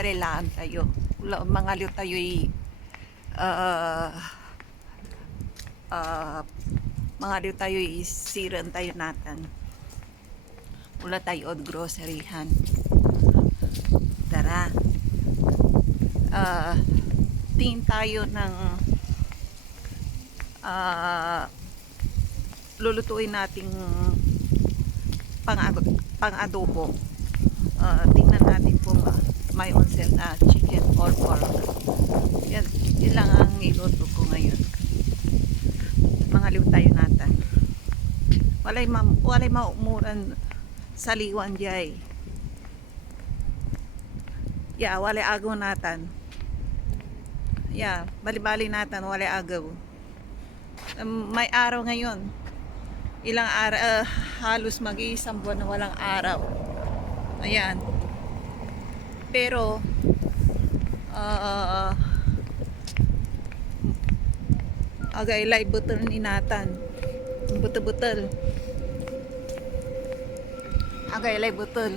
warilaan tayo. Mga liw tayo'y uh, uh, mga liw tayo'y siran tayo natin. Wala tayo od groceryhan. Tara. Uh, tingin tayo ng uh, lulutuin nating pang pang-adobo. Uh, tingnan natin kung uh, may onsen na chicken or pork. Yan, yun lang ang iluto ko ngayon. Mga liw tayo natin. Walay, ma walay maumuran sa liwan jay. Yeah, walay agaw natin. Yeah, bali-bali natin, walay agaw. Um, may araw ngayon. Ilang araw, ah, halos mag-iisang buwan na walang araw. Ayan. Pero, ah, agay live butol ni Nathan. Buto-butal. Agay live butol.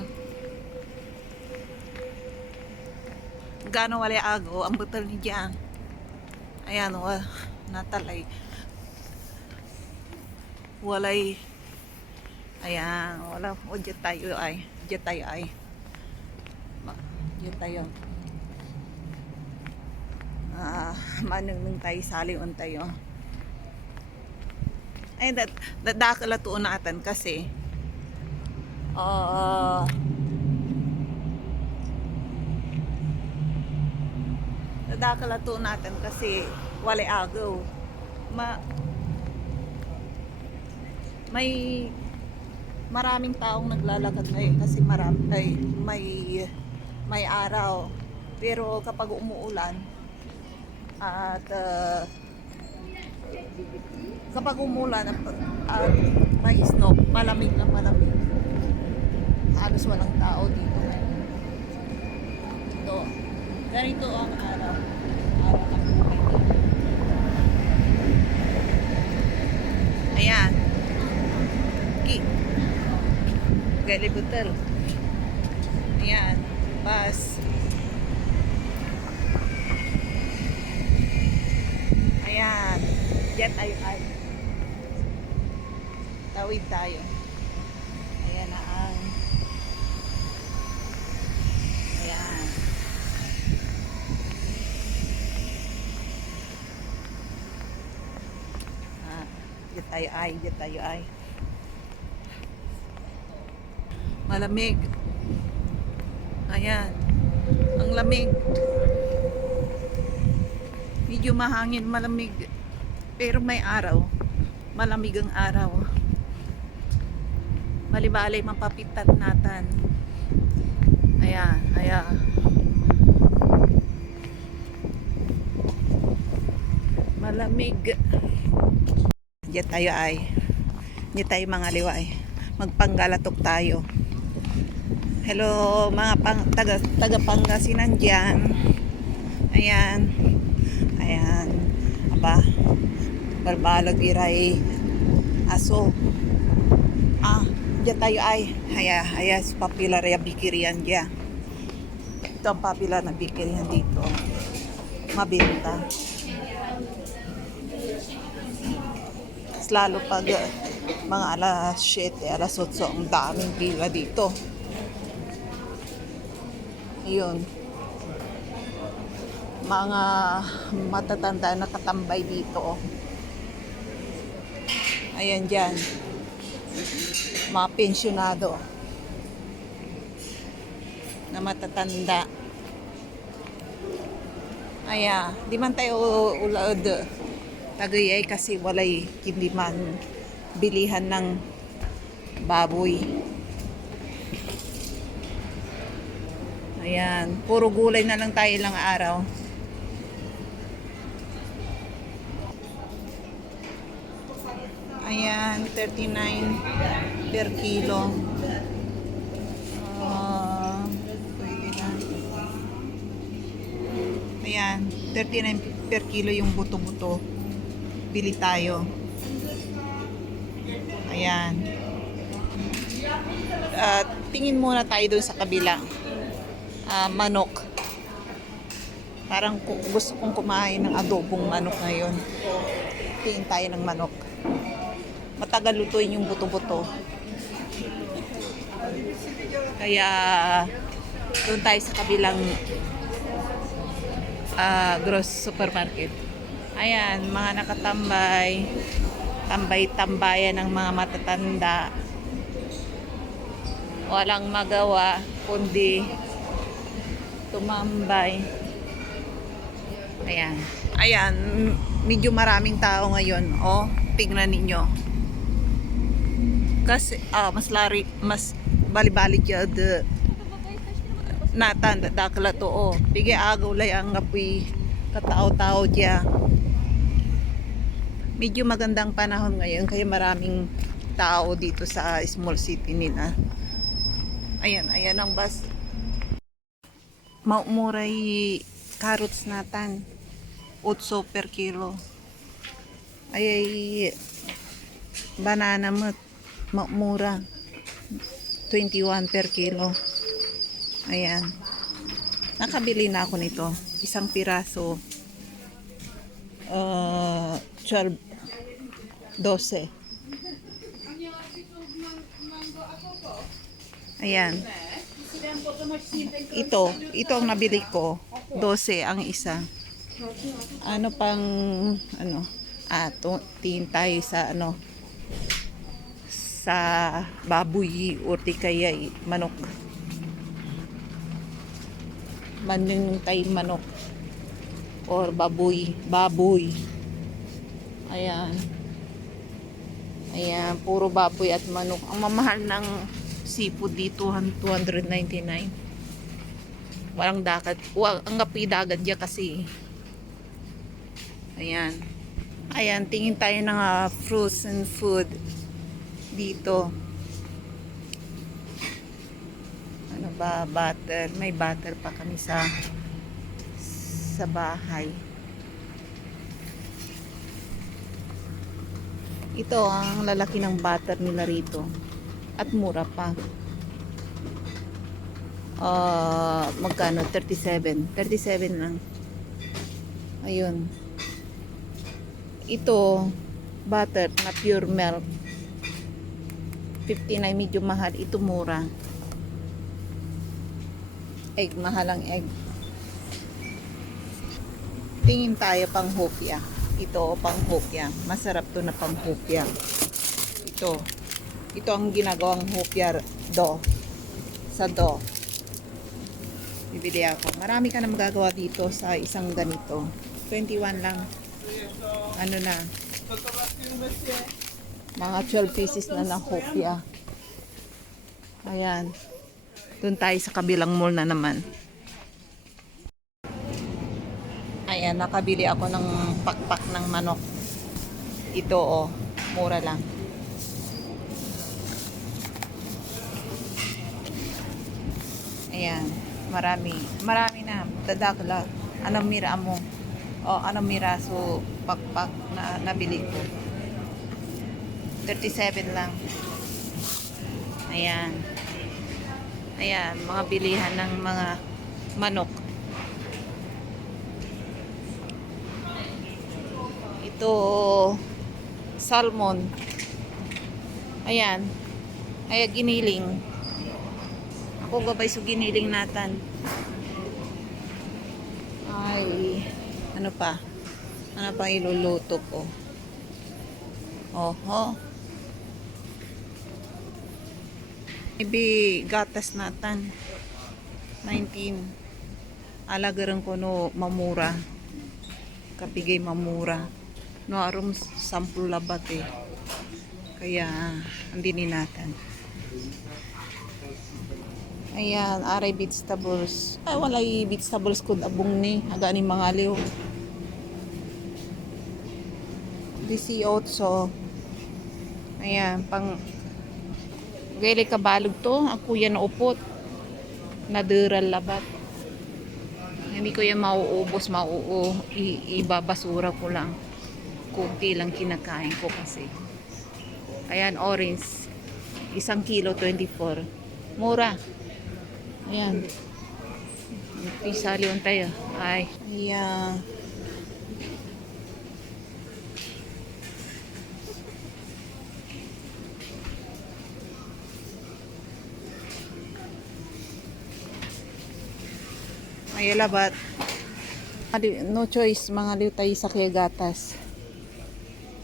Gano wala ago ang butol ni Diyan. Ayan, wa, natalay. Walay Ayan, wala. O, dyan tayo ay. Dyan tayo ay. Dyan tayo. Ah, manunong tayo, salion tayo. Ay, dat, dadakala tuon natin kasi. Ah, dadakala tuon natin kasi wala agaw. Ma, may maraming taong naglalakad ngayon kasi marami ay may may araw pero kapag umuulan at ah, kapag umulan at at may snow malamig na malamig halos walang tao dito ito ganito ang araw ayan Ki. Gali butel. Ayan. Bus. Ayan. Diyan tayo ay. Tawid tayo. Ayan na ang Ayan. Ah, diyan tayo ay, diyan tayo ay. Malamig. Ayan. Ang lamig. Medyo mahangin, malamig. Pero may araw. Malamig ang araw. Malibalay mapapitan natin. Ayan, ayan. Malamig. Diyan tayo ay. Diyan tayo mga liway. Magpanggalatok tayo. Hello mga pang, taga, taga Pangasinan dyan. Ayan. Ayan. Aba. Balbalag iray. Aso. Ah, dyan tayo ay. Haya, haya, si popular ya bikirian dyan. Ito ang popular na bikirian dito. Mabenta. Mas lalo pag uh, mga alas 7, alas 8, ang daming pila dito. Yun. Mga matatanda na katambay dito. oh. Ayan dyan. Mga pensyonado. Na matatanda. Aya, di man tayo ulaod tagayay kasi walay hindi man bilihan ng baboy. Ayan, puro gulay na lang tayo ilang araw. Ayan, 39 per kilo. Ah, pwede na. Ayan, 39 per kilo yung buto-buto. Bili tayo. Ayan. Ah, tingin muna tayo doon sa kabila. Ah, manok. Parang gusto kong kumain ng adobong manok ngayon. Tingin tayo ng manok. Matagal lutuin yung buto-buto. Kaya doon tayo sa kabilang ah, gross supermarket. Ayan, mga nakatambay. Tambay-tambayan ng mga matatanda. Walang magawa kundi tumambay. Ayan. Ayan, medyo maraming tao ngayon. O, tingnan ninyo. Kasi, ah, mas lari, mas bali-bali siya de natan dakla to o. Bigay agaw lay ang apoy katao-tao diya. Medyo magandang panahon ngayon kaya maraming tao dito sa small city nila. Ayan, ayan ang bus. Maumuray carrots natan. 8 per kilo. Ay, ay banana mo maumura. 21 per kilo. Ayan. Nakabili na ako nito. Isang piraso. Uh, 12 12. Ayan. Ito, ito ang nabili ko. 12 ang isa. Ano pang ano? Ah, tingin tayo sa ano sa baboy or di kaya manok. Manyung tay manok or baboy, baboy. Ayan. Ayan, puro baboy at manok. Ang mamahal ng seafood dito, 299. Walang dagat. Wa, ang gapi dagat diya kasi. Ayan. Ayan, tingin tayo ng ah, fruits and food dito. Ano ba, butter. May butter pa kami sa sa bahay. Ito ang lalaki ng butter nila rito. At mura pa. Ah, magkano? 37. 37 lang. Ayun. Ito, butter na pure milk. 59 medyo mahal. Ito mura. Egg, mahal ang egg. Tingin tayo pang hopya. Ito, pang hopya. Masarap to na pang hopya. Ito. Ito ang ginagawang hopya do. Sa do. Bibili ako. Marami ka na magagawa dito sa isang ganito. 21 lang. Ano na. Mga 12 pieces na ng hopya. Ayan. Doon tayo sa kabilang mall na naman. Ayan, nakabili ako ng pakpak ng manok. Ito oh, mura lang. Ayan, marami. Marami na. Dadakla. Anong mira mo? O, anong miraso pakpak na nabili ko? 37 lang. Ayan. Ayan, mga bilihan ng mga manok. Ito, salmon. Ayan. Ay, giniling. Ako gabay sa giniling natan. Ay, ano pa? Ano pa iluluto ko? Oho. Maybe gatas natan. 19. Alagaran ko no mamura. Kapigay mamura. No arum sampul labat eh. Kaya hindi ni natan. Ayan, aray vegetables. Ay, walay vegetables ko abong ni. Aga ni mga liw. 18. Ayan, pang Gali kabalog to. Ang kuya na upot. Nadural labat. Hindi ko yan mauubos, mauu. I- ibabasura ko lang. Kunti lang kinakain ko kasi. Ayan, orange. Isang kilo, 24. Mura. Ayan. Pisali tayo. Ay. Yeah. Ay, labat. No choice, mga liw tayo sa kaya gatas.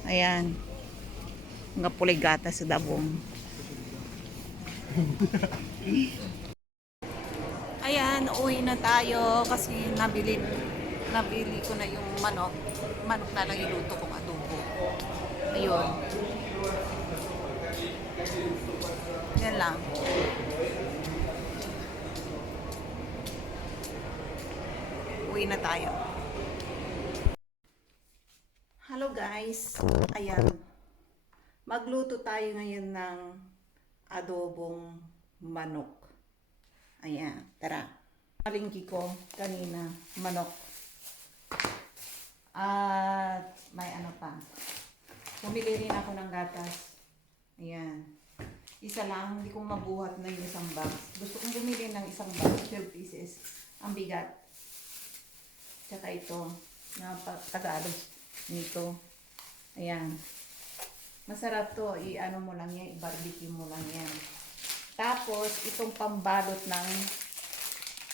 Ayan. Mga pulay gatas sa dabong. Uwi na tayo kasi nabili nabili ko na yung manok. Manok na lang iluto kong adobo. Ayun. Yan lang. Uwi na tayo. Hello guys. Ayan. Magluto tayo ngayon ng adobong manok. Ayan, tara. Palingki ko kanina, manok. At may ano pa. Bumili rin ako ng gatas. Ayan. Isa lang, hindi ko mabuhat na yung isang box. Gusto kong bumili ng isang box, 12 pieces. Ang bigat. Tsaka ito, na Tagalog nito. Ayan. Masarap to. I-ano mo lang yan, i-barbecue mo lang yan. Tapos, itong pambalot ng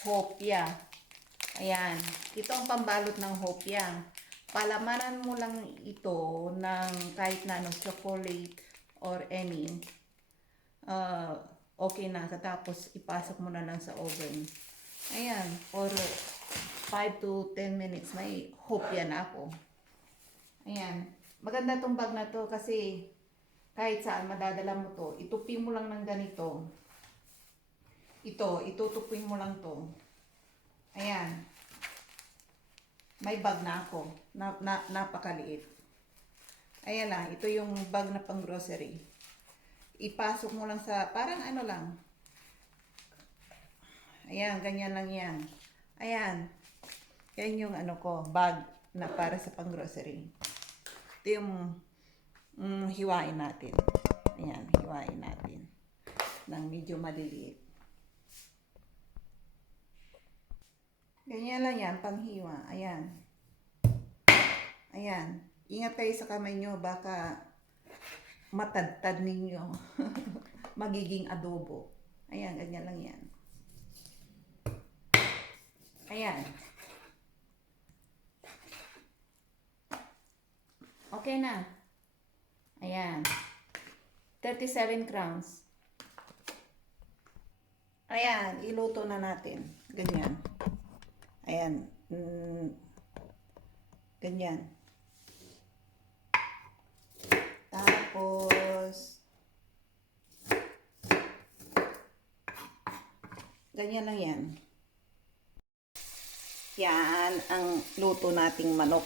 hopya. Ayan. Ito ang pambalot ng hopya. Palamanan mo lang ito ng kahit na ano, chocolate or any. Uh, okay na. Tapos, ipasok mo na lang sa oven. Ayan. For 5 to 10 minutes, may hopya na ako. Ayan. Maganda tong bag na to kasi kahit saan madadala mo to, itupin mo lang ng ganito. Ito, itutupin mo lang to. Ayan. May bag na ako. Na, na, napakaliit. Ayan lang, ito yung bag na pang grocery. Ipasok mo lang sa, parang ano lang. Ayan, ganyan lang yan. Ayan. Yan yung ano ko, bag na para sa pang grocery. Ito yung mm, hiwain natin. Ayan, hiwain natin. Nang medyo maliliit. Ganyan lang yan, panghiwa. Ayan. Ayan. Ingat kayo sa kamay nyo, baka matadtad ninyo. Magiging adobo. Ayan, ganyan lang yan. Ayan. Okay na. Ayan. 37 crowns. Ayan, iluto na natin. Ganyan. Ayan. Mm, ganyan. Tapos, ganyan lang yan. Yan ang luto nating manok.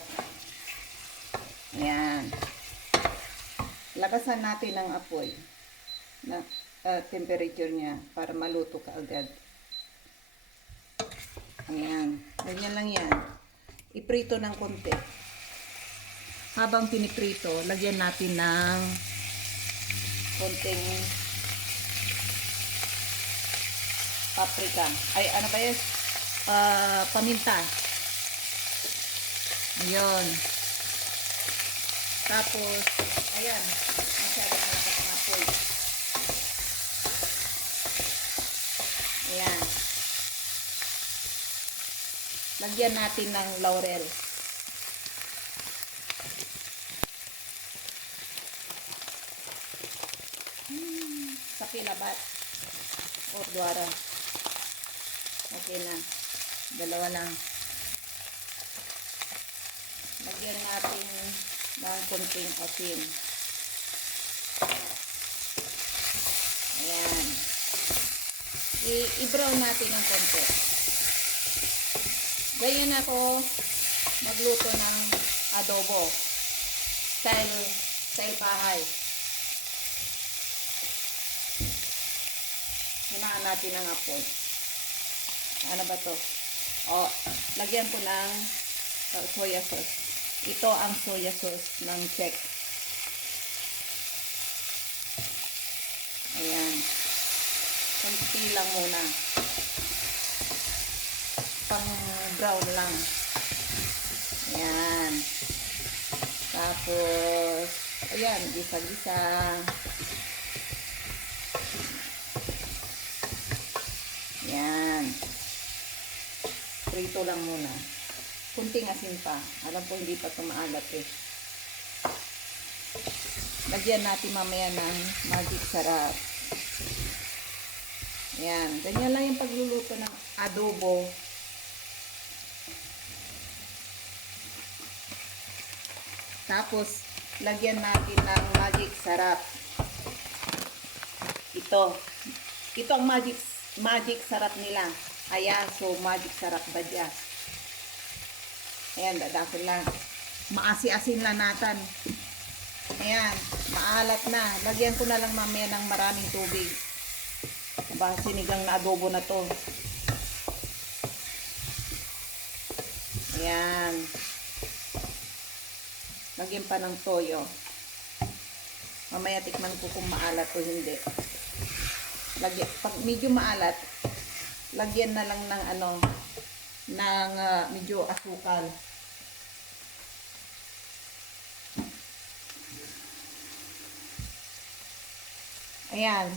Ayan. Lakasan natin ang apoy na ah, temperature niya para maluto ka agad. Ayan. Ganyan lang yan. Iprito ng konti. Habang piniprito, lagyan natin ng konting paprika. Ay, ano ba yun? Ah, paminta. Ayun. Tapos, ayan, masyadong malakas ang apoy. Ayan. Lagyan natin ng laurel. Hmm, sa kilabat. O, duwara. Okay na. Dalawa lang. Lagyan natin ng konting asin. Ayan. I-brown natin ng konti. Ganyan ako magluto ng adobo. Style, style bahay. Hinaan natin ang apoy. Ano ba to? O, lagyan ko ng uh, soya sauce. Ito ang soya sauce ng Czech. Ayan. Kunti lang muna. pang brown lang. Ayan. Tapos, ayan, gisa-gisa. Ayan. Prito lang muna. Kunting asin pa. Alam ko hindi pa tumaalat eh. Lagyan natin mamaya ng magic sarap. Ayan. Ganyan lang yung pagluluto ng adobo. Tapos, lagyan natin ng magic sarap. Ito. Ito ang magic magic sarap nila. Ayan, so magic sarap ba dyan? Ayan, dadakon lang. Maasi-asin lang natin. Ayan, maalat na. Lagyan ko na lang mamaya ng maraming tubig. Ba, sinigang na adobo na to. Ayan. Lagyan pa ng toyo. Mamaya tikman ko kung maalat o hindi. Lagyan, pag medyo maalat, lagyan na lang ng ano, ng ah, medyo asukal. Ayan.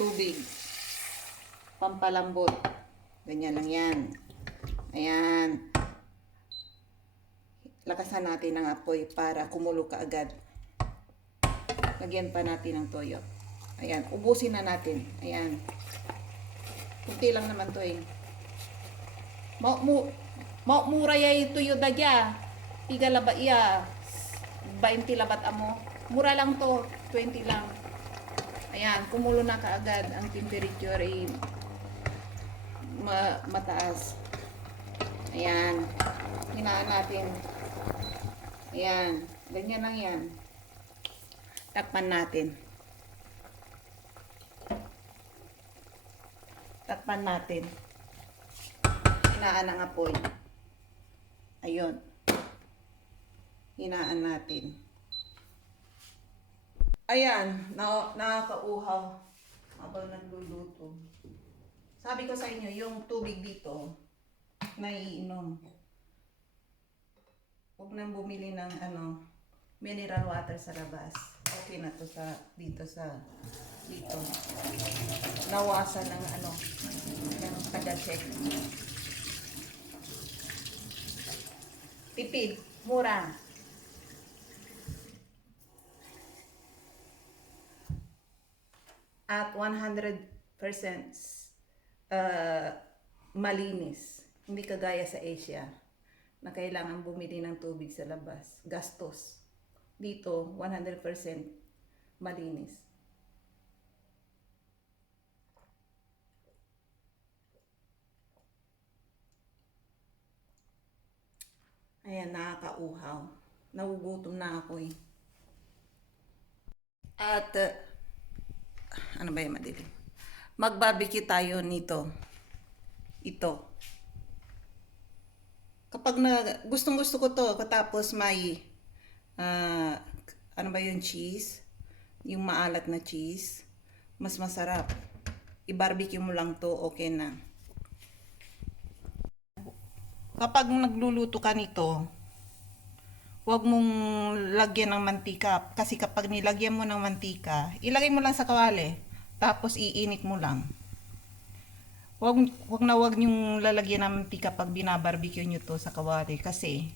Tubig. Pampalambot. Ganyan lang yan. Ayan. Lakasan natin ang apoy para kumulo ka agad. Lagyan pa natin ng toyo. Ayan. Ubusin na natin. Ayan. Kunti lang naman to eh. Mau mu mau mura ya ito yung dadya. Tiga laba iya. 20 labat amo. Mura lang to. 20 lang. Ayan, kumulo na kaagad ang temperature ay ma mataas. Ayan. Hinaan natin. Ayan. Ganyan lang yan. Takpan natin. Takpan natin. Hinaan ang apoy. Ayun. Hinaan natin. Ayan, na nakakauhaw habang nagluluto. Sabi ko sa inyo, yung tubig dito, naiinom. Huwag nang bumili ng ano, mineral water sa labas. Okay na to sa dito sa dito. Nawasan ng ano, ng taga-check. Tipid, mura. at 100% uh, malinis. Hindi kagaya sa Asia na kailangan bumili ng tubig sa labas. Gastos. Dito, 100% malinis. Ayan, nakakauhaw. Nagugutom na ako eh. At uh, ano ba yung madilim? Mag-barbecue tayo nito. Ito. Kapag na, gustong gusto ko to, katapos may, ah, ano ba yung cheese? Yung maalat na cheese. Mas masarap. I-barbecue mo lang to, okay na. Kapag nagluluto ka nito, huwag mong lagyan ng mantika. Kasi kapag nilagyan mo ng mantika, ilagay mo lang sa kawali. Tapos iinit mo lang. Huwag, huwag na huwag niyong lalagyan ng mantika pag binabarbecue nyo to sa kawali. Kasi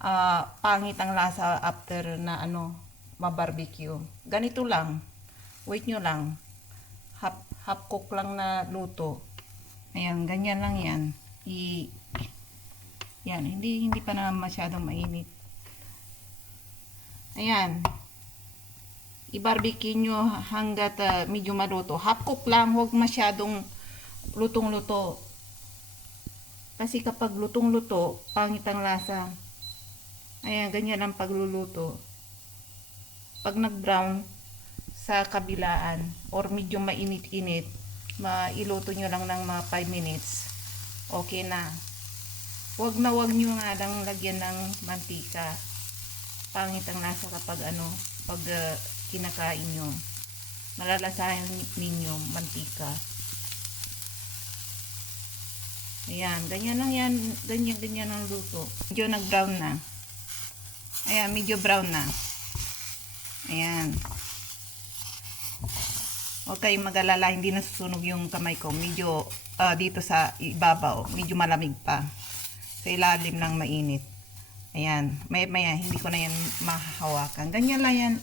ah pangit ang lasa after na ano, mabarbecue. Ganito lang. Wait nyo lang. Half, half cook lang na luto. Ayan, ganyan lang yan. I, yan, hindi hindi pa na masyadong mainit. Ayan. I-barbecue nyo hanggat ah, medyo maluto. Half cook lang, huwag masyadong lutong-luto. Kasi kapag lutong-luto, pangit ang lasa. Ayan, ganyan ang pagluluto. Pag nag-brown sa kabilaan or medyo mainit-init, mailuto nyo lang ng mga 5 minutes. Okay na. Huwag na huwag nyo nga lang lagyan ng mantika. Pangit ang lasa kapag ano, pag ah, kinakain nyo. Malalasahan ninyo mantika. Ayan, ganyan lang yan. Ganyan, ganyan ang luto. Medyo nag-brown na. Ayan, medyo brown na. Ayan. Huwag kayong mag-alala, hindi nasusunog yung kamay ko. Medyo ah, dito sa ibabaw, medyo malamig pa. Sa ilalim ng mainit. Ayan, may maya hindi ko na yan mahahawakan. Ganyan lang yan.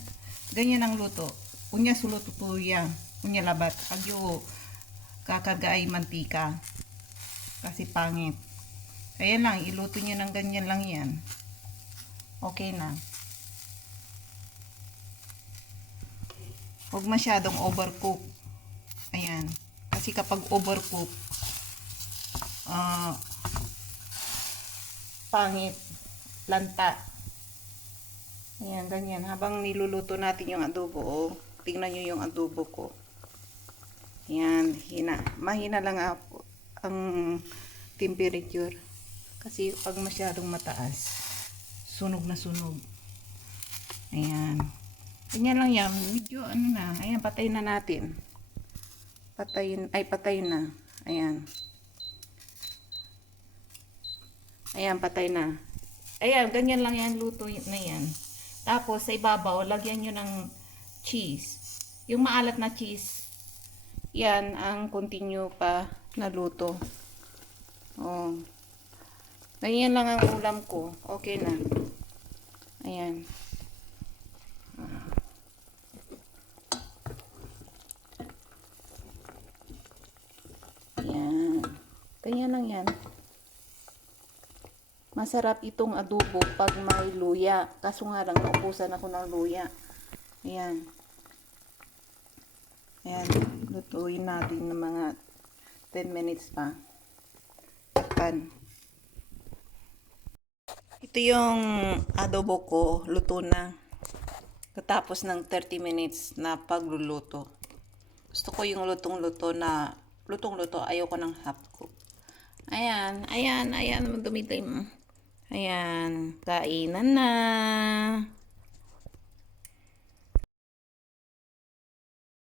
Ganyan ang luto. Unya suluto po yan. Unya labat. Agyo kakagay mantika. Kasi pangit. Kaya lang, iluto nyo ng ganyan lang yan. Okay na. Huwag masyadong overcook. Ayan. Kasi kapag overcook, ah, pangit, lanta. Ayan, ganyan. Habang niluluto natin yung adobo, oh, tingnan nyo yung adobo ko. Ayan, hina. Mahina lang ako ang temperature. Kasi pag masyadong mataas, sunog na sunog. Ayan. Ganyan lang yan. Medyo ano na. Ayan, patay na natin. Patayin, ay patay na. Ayan. Ayan, patay na. Ayan, ganyan lang yan, luto na yan. Tapos, sa ibabaw, lagyan nyo ng cheese. Yung maalat na cheese, yan ang continue pa na luto. Oh. Ganyan lang ang ulam ko. Okay na. Ayan. Ayan. Ganyan lang yan. Masarap itong adobo pag may luya. Kaso nga lang, naubusan ako ng luya. Ayan. Ayan. Lutuin natin ng mga 10 minutes pa. Pan. Ito yung adobo ko. Luto na. Katapos ng 30 minutes na pagluluto. Gusto ko yung lutong-luto na lutong-luto. Ayoko ng half cook. Ayan, ayan, ayan, dumilim. Ayan, kainan na.